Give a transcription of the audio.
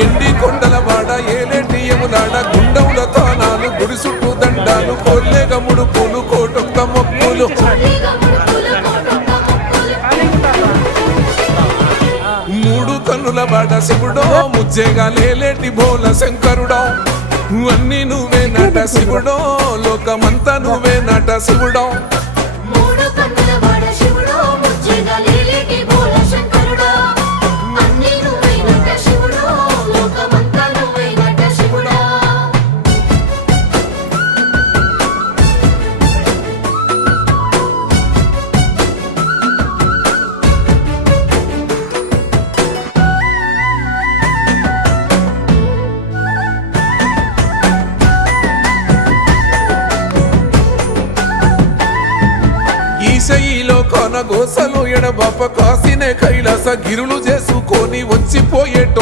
ఎండి కొండల వాడ ఏలేటి యములాడ గుండముల తానాలు గుడి చుట్టూ దండాలు కొల్లేగ ముడుపులు కోటొక్క మొక్కులు మూడు కన్నుల వాడ శివుడో ముజ్జేగా లేలేటి బోల శంకరుడో అన్ని నువ్వే నట శివుడో లోకమంతా నువ్వే నట శివుడో ఈశయిలో కొన గోసలు ఎడబాప కాసినే కైలాస గిరులు చేసుకొని వచ్చిపోయేటోళ్ళ